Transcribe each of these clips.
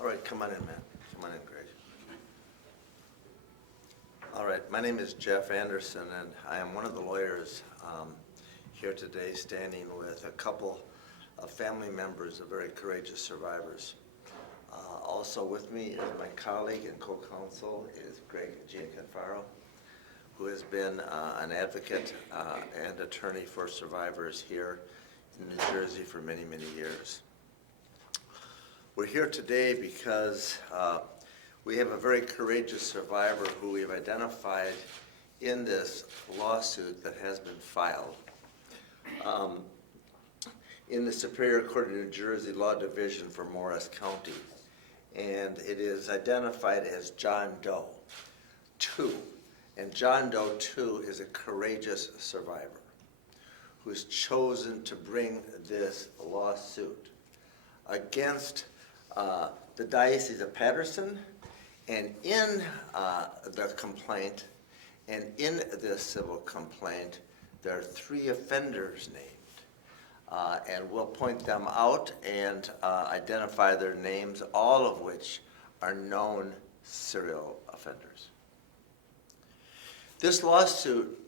All right, come on in, man. Come on in, Greg. All right, my name is Jeff Anderson, and I am one of the lawyers here today standing with a couple of family members of very courageous survivors. Also with me is my colleague and co-counsel is Greg Gianforcaro, who has been an advocate and attorney for survivors here in New Jersey for many, many years. We're here today because we have a very courageous survivor who we've identified in this lawsuit that has been filed. In the Superior Court of New Jersey Law Division for Morris County, and it is identified as John Doe 2. And John Doe 2 is a courageous survivor who's chosen to bring this lawsuit against the Diocese of Paterson, and in the complaint, and in this civil complaint, there are 3 offenders named. And we'll point them out and identify their names, all of which are known serial offenders. This lawsuit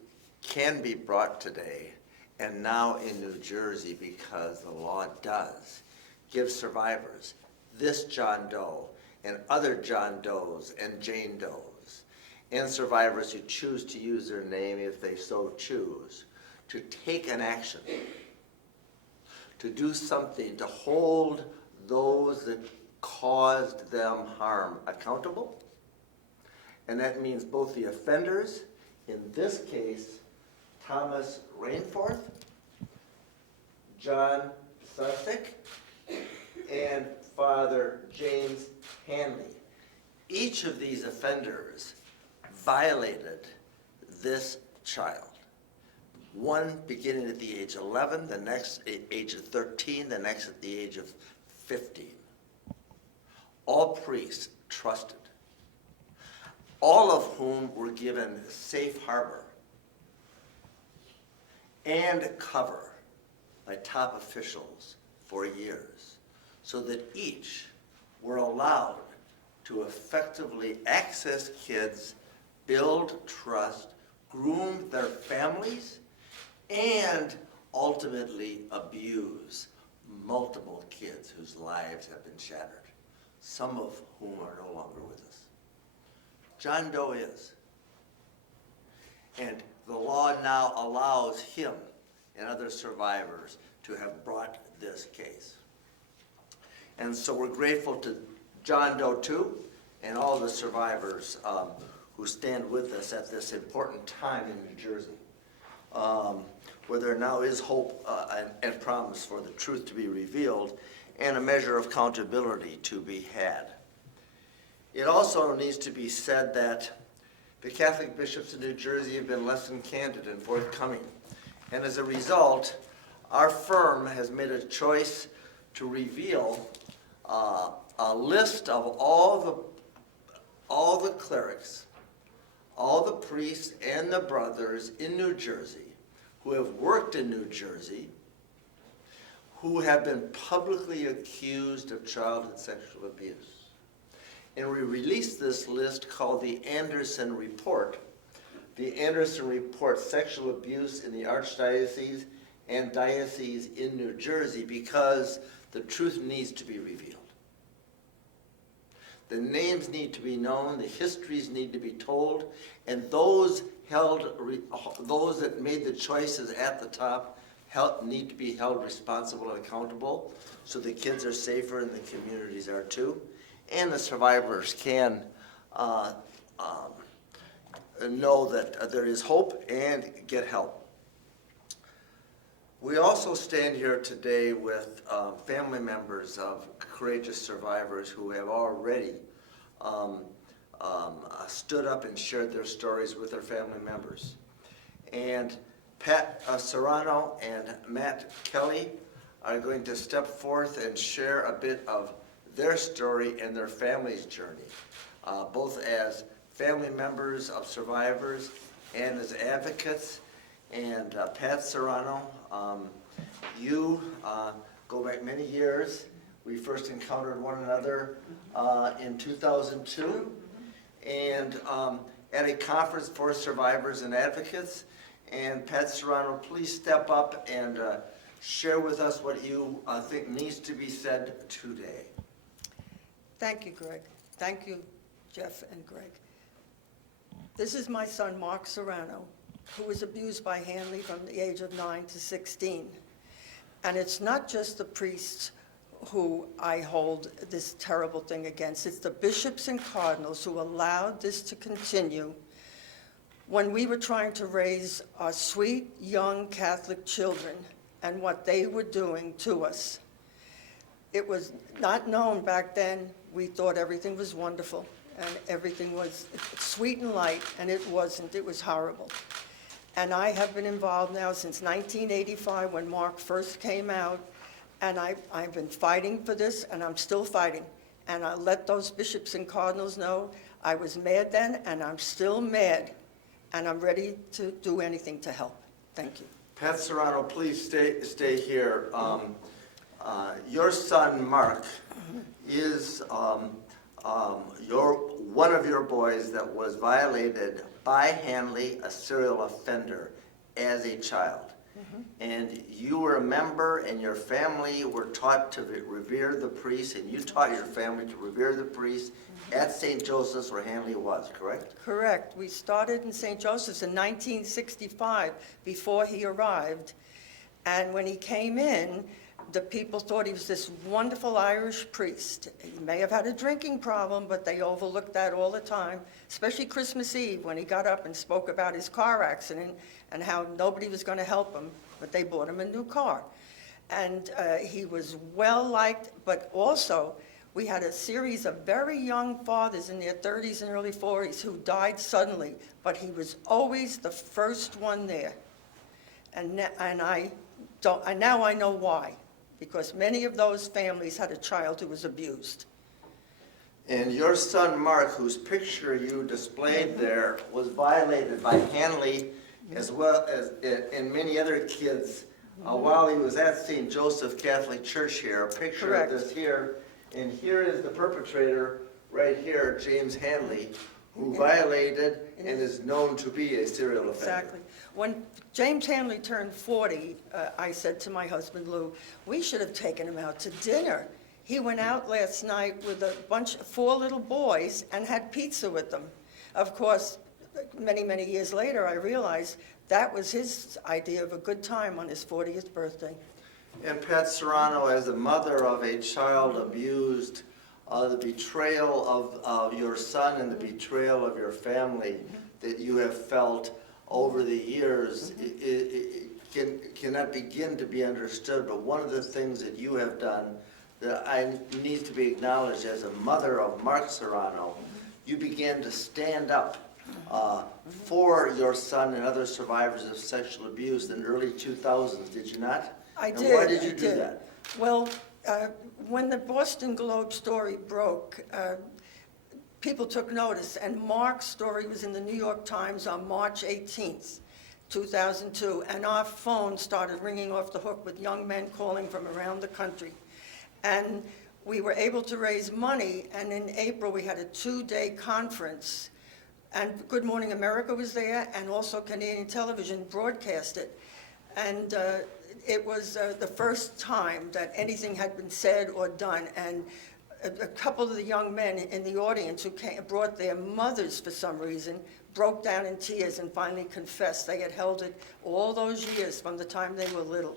can be brought today and now in New Jersey because the law does give survivors, this John Doe and other John Does and Jane Does, and survivors who choose to use their name if they so choose, to take an action, to do something, to hold those that caused them harm accountable. And that means both the offenders, in this case, Thomas Rainforth, John Pisarcik, and Father James Hanley. Each of these offenders violated this child. One beginning at the age of 11, the next at the age of 13, the next at the age of 15. All priests trusted, all of whom were given safe harbor and cover by top officials for years, so that each were allowed to effectively access kids, build trust, groom their families, and ultimately abuse multiple kids whose lives have been shattered, some of whom are no longer with us. John Doe is. And the law now allows him and other survivors to have brought this case. And so we're grateful to John Doe 2 and all the survivors who stand with us at this important time in New Jersey, where there now is hope and promise for the truth to be revealed and a measure of accountability to be had. It also needs to be said that the Catholic bishops in New Jersey have been less than candid and forthcoming. And as a result, our firm has made a choice to reveal a list of all the clerics, all the priests and the brothers in New Jersey who have worked in New Jersey, who have been publicly accused of childhood sexual abuse. And we released this list called the Anderson Report. The Anderson Report, Sexual Abuse in the Archdiocese and Diocese in New Jersey, because the truth needs to be revealed. The names need to be known, the histories need to be told, and those that made the choices at the top need to be held responsible and accountable, so the kids are safer and the communities are too, and the survivors can know that there is hope and get help. We also stand here today with family members of courageous survivors who have already stood up and shared their stories with their family members. And Pat Serrano and Matt Kelly are going to step forth and share a bit of their story and their family's journey, both as family members of survivors and as advocates. And Pat Serrano, you go back many years We first encountered one another in 2002, and at a conference for survivors and advocates. And Pat Serrano, please step up and share with us what you think needs to be said today. Thank you, Greg. Thank you, Jeff and Greg. This is my son, Mark Serrano, who was abused by Hanley from the age of 9 to 16. And it's not just the priests who I hold this terrible thing against. It's the bishops and cardinals who allowed this to continue when we were trying to raise our sweet, young Catholic children and what they were doing to us. It was not known back then. We thought everything was wonderful and everything was sweet and light, and it wasn't. It was horrible. And I have been involved now since 1985 when Mark first came out, and I've been fighting for this, and I'm still fighting. And I let those bishops and cardinals know I was mad then, and I'm still mad, and I'm ready to do anything to help. Thank you. Pat Serrano, please stay here. Your son, Mark, is one of your boys that was violated by Hanley, a serial offender, as a child. And you were a member, and your family were taught to revere the priest, and you taught your family to revere the priest at St. Joseph's where Hanley was, correct? Correct. We started in St. Joseph's in 1965 before he arrived. And when he came in, the people thought he was this wonderful Irish priest. He may have had a drinking problem, but they overlooked that all the time, especially Christmas Eve when he got up and spoke about his car accident and how nobody was going to help him, but they bought him a new car. And he was well-liked, but also we had a series of very young fathers in their 30s and early 40s who died suddenly, but he was always the first one there. And now I know why, because many of those families had a child who was abused. And your son, Mark, whose picture you displayed there, was violated by Hanley as well as and many other kids while he was at St. Joseph Catholic Church here. A picture Correct. of this here. And here is the perpetrator right here, James Hanley, who violated and is known to be a serial offender. Exactly. When James Hanley turned 40, I said to my husband, Lou, we should have taken him out to dinner. He went out last night with 4 little boys and had pizza with them. Of course, many, many years later, I realized that was his idea of a good time on his 40th birthday. And Pat Serrano, as a mother of a child abused, the betrayal of your son and the betrayal of your family that you have felt over the years cannot begin to be understood. But one of the things that you have done that needs to be acknowledged as a mother of Mark Serrano, you began to stand up for your son and other survivors of sexual abuse in the early 2000s, did you not? I did. And why did you do that? Well, when the Boston Globe story broke, people took notice, and Mark's story was in the New York Times on March 18th, 2002, and our phone started ringing off the hook with young men calling from around the country. And we were able to raise money, and in April we had a 2-day conference, and Good Morning America was there, and also Canadian television broadcast it. And it was the first time that anything had been said or done, and a couple of the young men in the audience who brought their mothers for some reason broke down in tears and finally confessed they had held it all those years from the time they were little.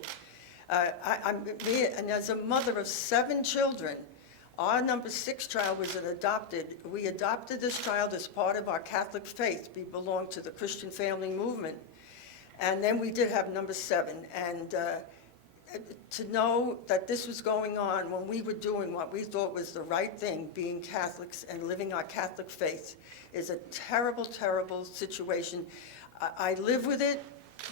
And as a mother of 7 children, our number 6 child was adopted. We adopted this child as part of our Catholic faith. We belong to the Christian family movement. And then we did have number 7. And to know that this was going on when we were doing what we thought was the right thing, being Catholics and living our Catholic faith, is a terrible, terrible situation. I live with it,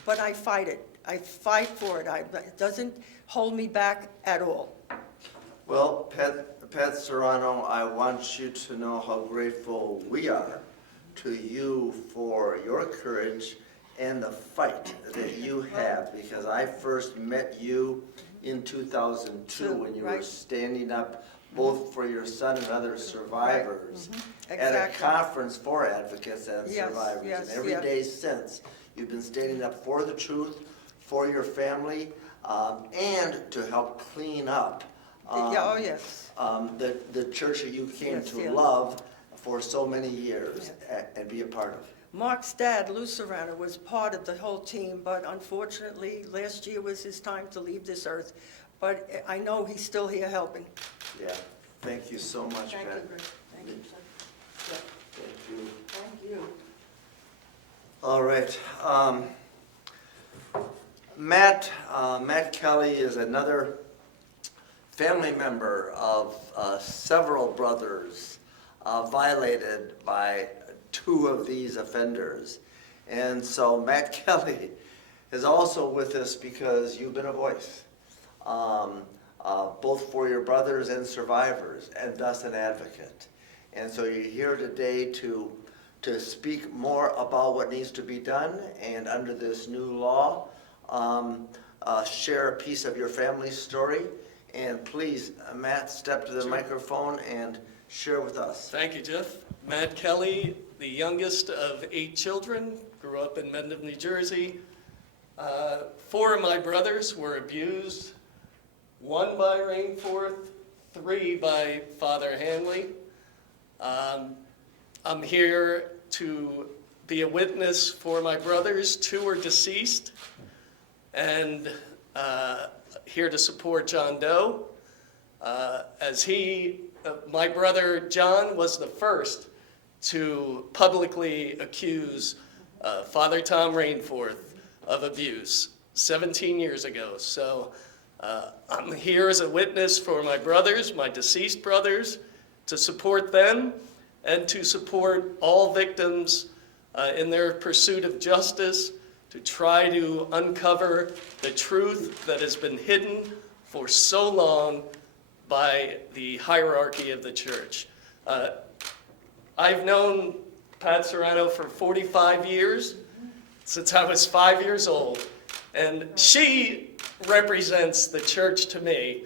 but I fight it. I fight for it. It doesn't hold me back at all. Well, Pat Serrano, I want you to know how grateful we are to you for your courage and the fight that you have, because I first met you in 2002 when you were Right. standing up both for your son and other survivors at a Exactly. conference for advocates and Yes, survivors. yes, And every yeah. day since, you've been standing up for the truth, for your family, and to help clean up Yeah, oh, yes. the church that you came Yes, to yeah. love for so many years and be a part of. Mark's dad, Lou Serrano, was part of the whole team, but unfortunately, last year was his time to leave this earth. But I know he's still here helping. Yeah, thank you so much, Thank you, Pat. Greg. Thank you, sir. Thank you. Thank you. All right. Matt Kelly is another family member of several brothers violated by two of these offenders. And so Matt Kelly is also with us because you've been a voice, both for your brothers and survivors, and thus an advocate. And so you're here today to speak more about what needs to be done, and under this new law, share a piece of your family's story. And please, Matt, step to the microphone and share with us. Thank you, Jeff. Matt Kelly, the youngest of 8 children, grew up in Mendham, New Jersey. 4 of my brothers were abused, 1 by Rainforth, 3 by Father Hanley. I'm here to be a witness for my brothers. 2 are deceased, and here to support John Doe. My brother John was the first to publicly accuse Father Tom Rainforth of abuse 17 years ago. So I'm here as a witness for my brothers, my deceased brothers, to support them and to support all victims in their pursuit of justice, to try to uncover the truth that has been hidden for so long by the hierarchy of the church. I've known Pat Serrano for 45 years, since I was 5 years old, and she represents the church to me,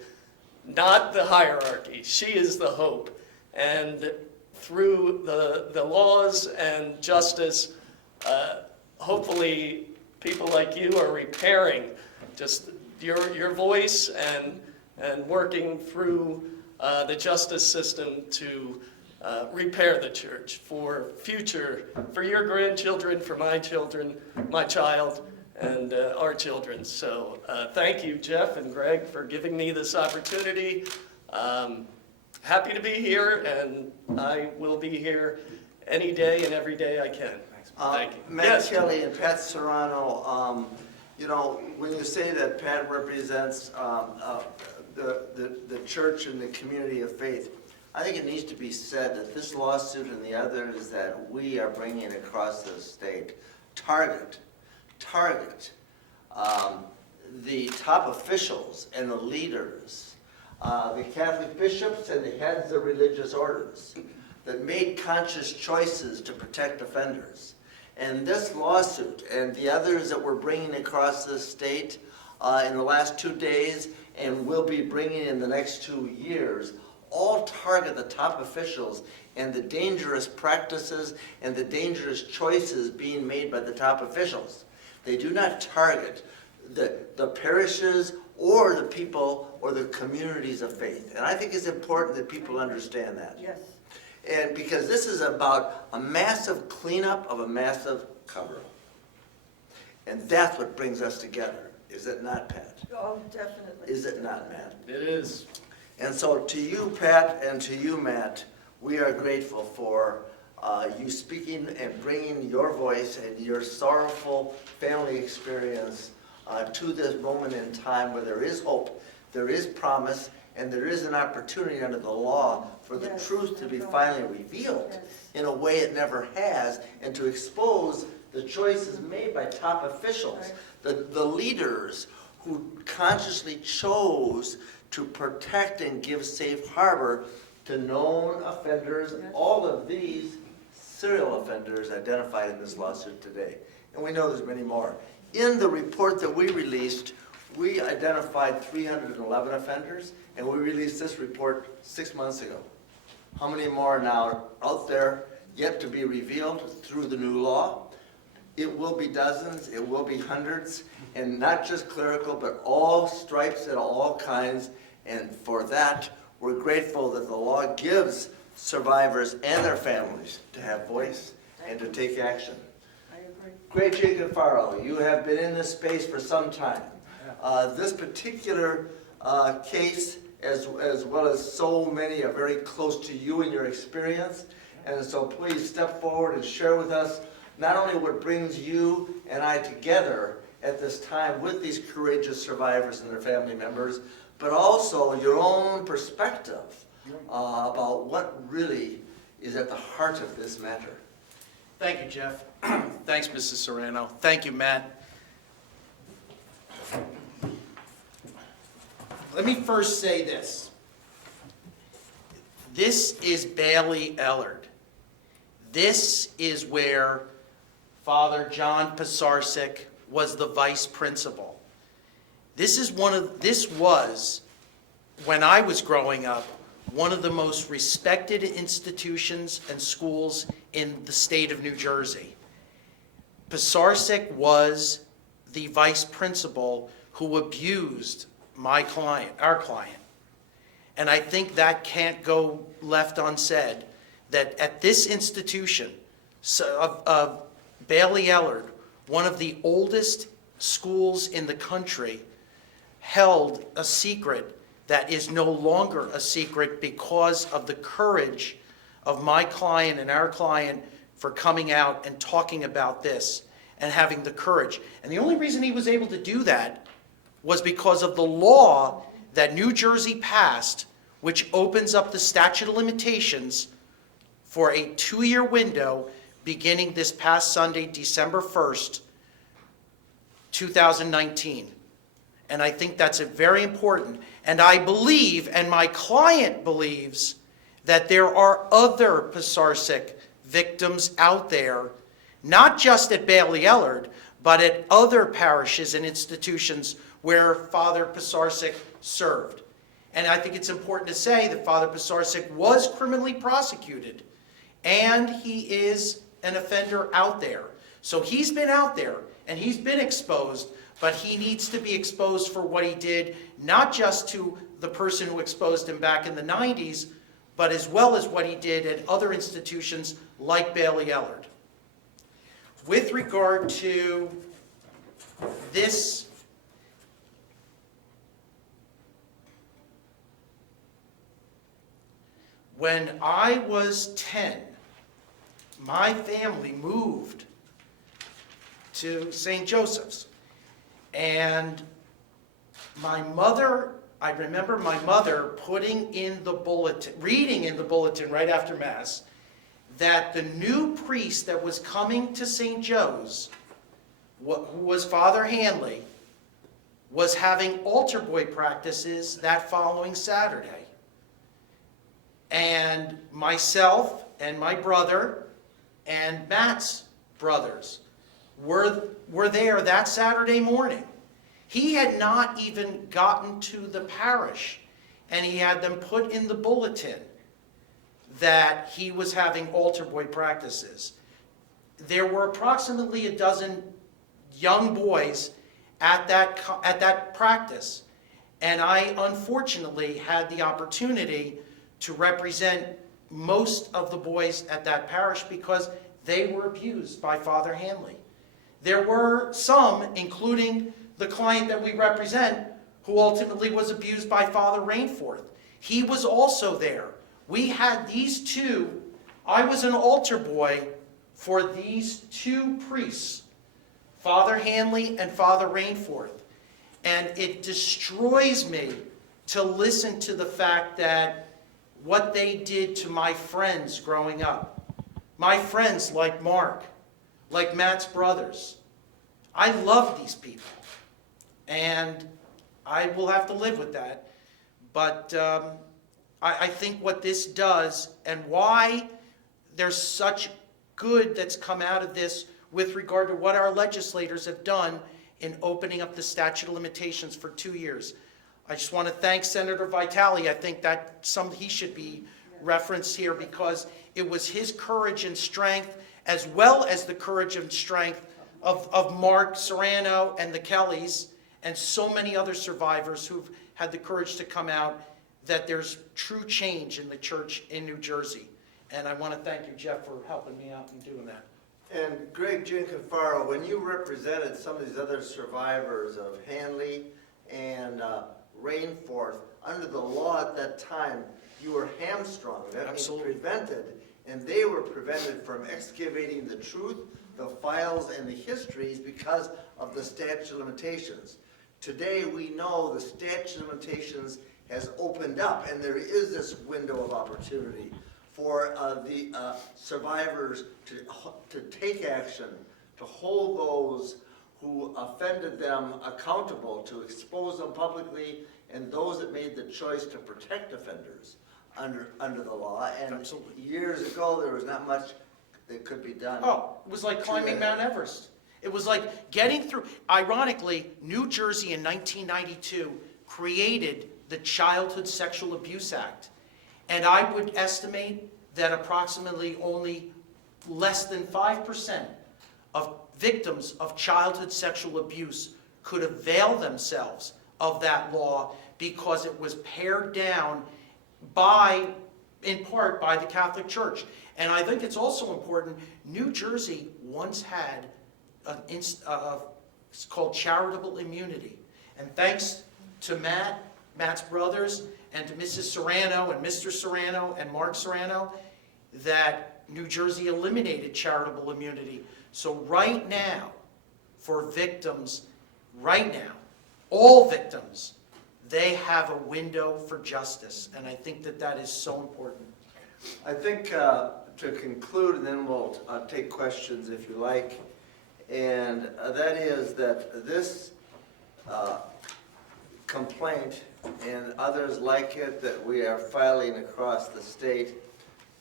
not the hierarchy. She is the hope. And through the laws and justice, hopefully people like you are repairing just your voice and working through the justice system to repair the church for your grandchildren, for my children, my child, and our children. So thank you, Jeff and Greg, for giving me this opportunity. Happy to be here, and I will be here any day and every day I can. Thank you. Matt Yes. Kelly and Pat Serrano, when you say that Pat represents the church and the community of faith, I think it needs to be said that this lawsuit and the others that we are bringing across the state target the top officials and the leaders, the Catholic bishops and the heads of religious orders that made conscious choices to protect offenders. And this lawsuit and the others that we're bringing across the state in the last 2 days and will be bringing in the next 2 years all target the top officials and the dangerous practices and the dangerous choices being made by the top officials. They do not target the parishes or the people or the communities of faith. And I think it's important that people understand that. Yes. And because this is about a massive cleanup of a massive cover-up. And that's what brings us together. Is it not, Pat? Oh, definitely. Is it not, Matt? It is. And so to you, Pat, and to you, Matt, we are grateful for you speaking and bringing your voice and your sorrowful family experience to this moment in time where there is hope, there is promise, and there is an opportunity under the law for the Yes, truth to be that's finally right. revealed Yes. in a way it never has, and to expose the choices made by top officials, the leaders who consciously chose to protect and give safe harbor to known offenders, Yes. all of these serial offenders identified in this lawsuit today. And we know there's many more. In the report that we released, we identified 311 offenders, and we released this report 6 months ago. How many more are now out there yet to be revealed through the new law? It will be dozens, it will be hundreds, and not just clerical, but all stripes and all kinds. And for that, we're grateful that the law gives survivors and their families to have voice and to take action. I agree. Great Gianforcaro, you have been in this space for some time. This particular case, as well as so many, are very close to you in your experience. And so please step forward and share with us not only what brings you and I together at this time with these courageous survivors and their family members, but also your own perspective about what really is at the heart of this matter. Thank you, Jeff. Thanks, Mrs. Serrano. Thank you, Matt. Let me first say this. This is Bayley Ellard. This is where Father John Pisarcik was the vice principal. This was, when I was growing up, one of the most respected institutions and schools in the state of New Jersey. Pisarcik was the vice principal who abused our client. And I think that can't go left unsaid, that at this institution of Bayley Ellard, one of the oldest schools in the country, held a secret that is no longer a secret because of the courage of my client and our client for coming out and talking about this and having the courage. And the only reason he was able to do that was because of the law that New Jersey passed, which opens up the statute of limitations for a 2-year window beginning this past Sunday, December 1st, 2019. And I think that's very important. And I believe, and my client believes, that there are other Pisarcik victims out there, not just at Bayley Ellard, but at other parishes and institutions where Father Pisarcik served. And I think it's important to say that Father Pisarcik was criminally prosecuted, and he is an offender out there. So he's been out there, and he's been exposed, but he needs to be exposed for what he did, not just to the person who exposed him back in the 90s, but as well as what he did at other institutions like Bayley Ellard. With regard to this, when I was 10, my family moved to St. Joseph's. And my mother, I remember my mother putting in the bulletin, reading in the bulletin right after Mass, that the new priest that was coming to St. Joe's, who was Father Hanley, was having altar boy practices that following Saturday. And myself and my brother and Matt's brothers were there that Saturday morning. He had not even gotten to the parish, and he had them put in the bulletin that he was having altar boy practices. There were approximately a dozen young boys at that practice, and I unfortunately had the opportunity to represent most of the boys at that parish because they were abused by Father Hanley. There were some, including the client that we represent, who ultimately was abused by Father Rainforth. He was also there. We had these two. I was an altar boy for these two priests, Father Hanley and Father Rainforth. And it destroys me to listen to the fact that what they did to my friends growing up. My friends like Mark, like Matt's brothers. I love these people. And I will have to live with that. But I think what this does, and why there's such good that's come out of this with regard to what our legislators have done in opening up the statute of limitations for 2 years. I just want to thank Senator Vitale. I think that he should be referenced here because it was his courage and strength, as well as the courage and strength of Mark Serrano and the Kellys and so many other survivors who've had the courage to come out, that there's true change in the church in New Jersey. And I want to thank you, Jeff, for helping me out in doing that. And Greg Gianforcaro, when you represented some of these other survivors of Hanley and Rainforth, under the law at that time, you were hamstrung. That Absolutely. means prevented. And they were prevented from excavating the truth, the files, and the histories because of the statute of limitations. Today, we know the statute of limitations has opened up, and there is this window of opportunity for the survivors to take action, to hold those who offended them accountable, to expose them publicly, and those that made the choice to protect offenders under the law. And Absolutely. years ago, there was not much that could be done. Oh, it was like climbing Mount Everest. It was like getting through. Ironically, New Jersey in 1992 created the Childhood Sexual Abuse Act. And I would estimate that approximately only less than 5% of victims of childhood sexual abuse could avail themselves of that law because it was pared down in part by the Catholic Church. And I think it's also important, New Jersey once had it's called charitable immunity. And thanks to Matt's brothers, and to Mrs. Serrano and Mr. Serrano and Mark Serrano, that New Jersey eliminated charitable immunity. So right now, for victims, right now, all victims, they have a window for justice. And I think that that is so important. I think to conclude, and then we'll take questions if you like, and that is that this complaint and others like it that we are filing across the state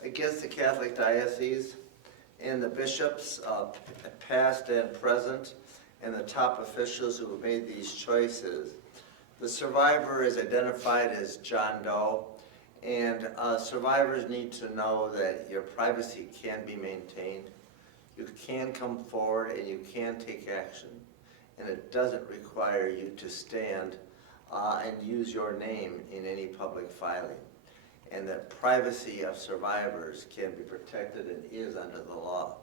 against the Catholic Diocese and the bishops, past and present, and the top officials who have made these choices. The survivor is identified as John Doe, and survivors need to know that your privacy can be maintained. You can come forward and you can take action, and it doesn't require you to stand and use your name in any public filing. And that privacy of survivors can be protected and is under the law.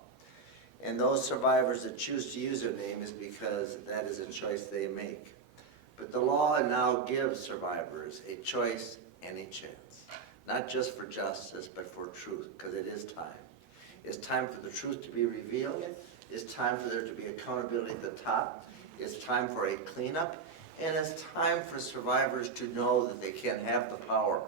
And those survivors that choose to use their name is because that is a choice they make. But the law now gives survivors a choice and a chance, not just for justice, but for truth, because it is time. It's time for the truth to be revealed. It's time for there to be accountability at the top. It's time for a cleanup. And it's time for survivors to know that they can have the power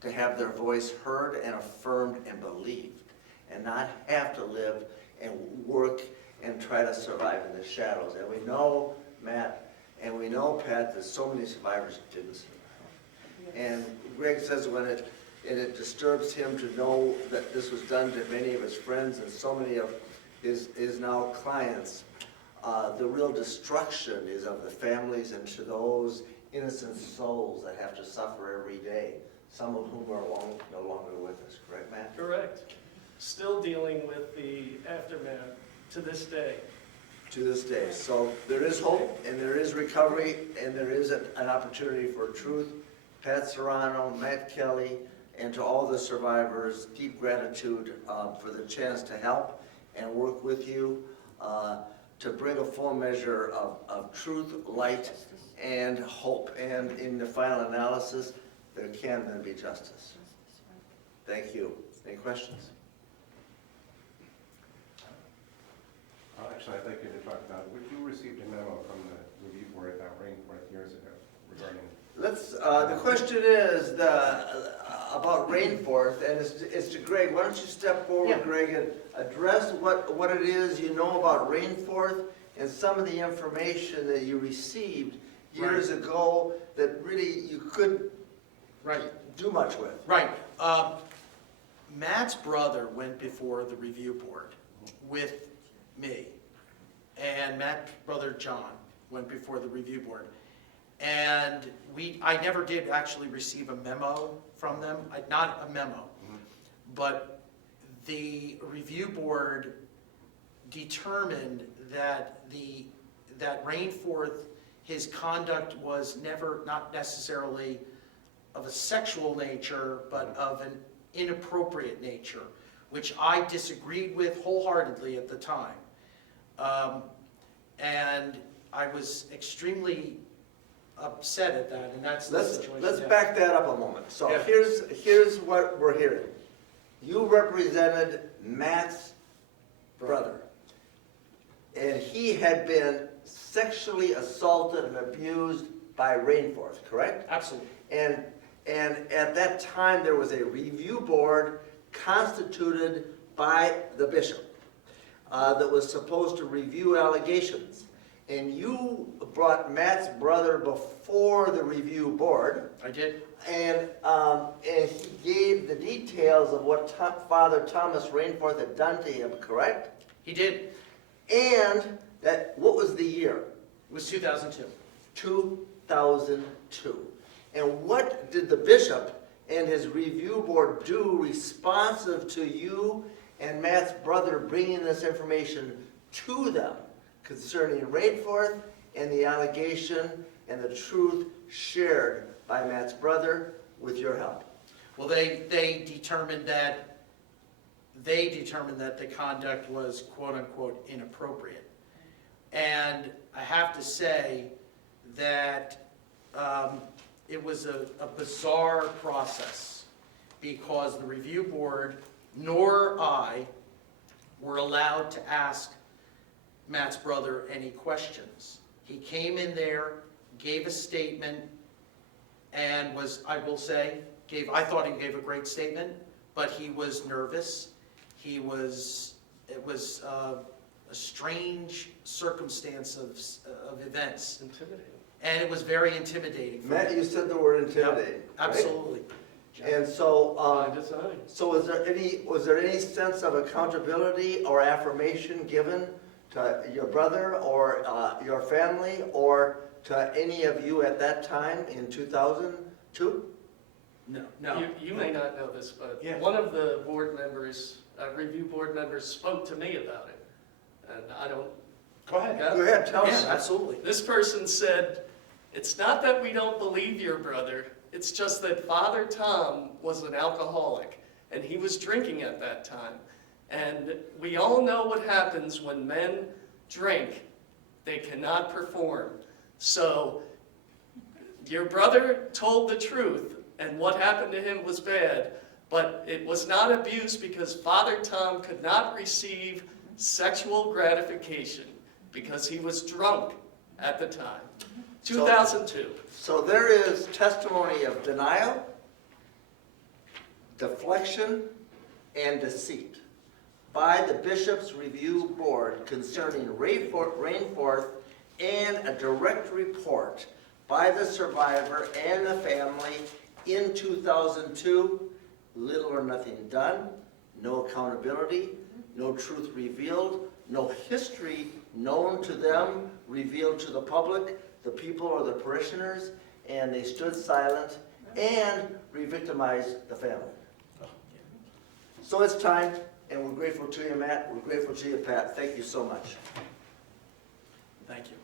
to have their voice heard and affirmed and believed, and not have to live and work and try to survive in the shadows. And we know, Matt, and we know, Pat, that so many survivors didn't survive. And Greg says when it disturbs him to know that this was done to many of his friends and so many of his now clients. The real destruction is of the families and to those innocent souls that have to suffer every day, some of whom are no longer with us. Correct, Matt? Correct. Still dealing with the aftermath to this day. To this day. So there is hope, and there is recovery, and there is an opportunity for truth. Pat Serrano, Matt Kelly, and to all the survivors, deep gratitude for the chance to help and work with you to bring a full measure of truth, light, and hope. And in the final analysis, there can then be justice. Thank you. Any questions? Actually, I'd like you to talk about, you received a memo from the review board about Rainforth years ago regarding... The question is about Rainforth, and it's to Greg. Why don't you step forward, Yeah. Greg, and address what it is you know about Rainforth and some of the information that you received years ago that really you couldn't do much with. Right. Matt's brother went before the review board with me and Matt's brother John. went before the review board. And I never did actually receive a memo from them, not a memo, but the review board determined that Rainforth, his conduct was not necessarily of a sexual nature, but of an inappropriate nature, which I disagreed with wholeheartedly at the time. And I was extremely upset at that, and that's the situation. Let's now. back that up a moment. So Yeah. here's what we're hearing. You represented Matt's brother, and he had been sexually assaulted and abused by Rainforth, correct? Absolutely. And at that time, there was a review board constituted by the bishop that was supposed to review allegations. And you brought Matt's brother before the review board, I did. and he gave the details of what Father Thomas Rainforth had done to him, correct? He did. And what was the year? It was 2002. 2002. And what did the bishop and his review board do responsive to you and Matt's brother bringing this information to them concerning Rainforth and the allegation and the truth shared by Matt's brother with your help? Well, they determined that the conduct was quote-unquote inappropriate. And I have to say that it was a bizarre process, because the review board nor I were allowed to ask Matt's brother any questions. He came in there, gave a statement, and I will say, I thought he gave a great statement, but he was nervous. It was a strange circumstance of events. Intimidating. And it was very intimidating. for Matt, me. you said the word intimidating. Yep, right? absolutely. And so, By design. so was there any sense of accountability or affirmation given to your brother or your family or to any of you at that time in 2002? No. You may not know this, but Yeah. one of the board members, review board members, spoke to me about it. And I don't. Go ahead. Go ahead, tell us. Yeah, absolutely. This person said, "It's not that we don't believe your brother. It's just that Father Tom was an alcoholic, and he was drinking at that time. And we all know what happens when men drink. They cannot perform. So your brother told the truth, and what happened to him was bad, but it was not abuse because Father Tom could not receive sexual gratification because he was drunk at the time." 2002. So there is testimony of denial, deflection, and deceit by the bishop's review board concerning Rainforth, and a direct report by the survivor and the family in 2002. Little or nothing done, no accountability, no truth revealed, no history known to them, revealed to the public, the people or the parishioners, and they stood silent and re-victimized the family. So it's time, and we're grateful to you, Matt. We're grateful to you, Pat. Thank you so much. Thank you.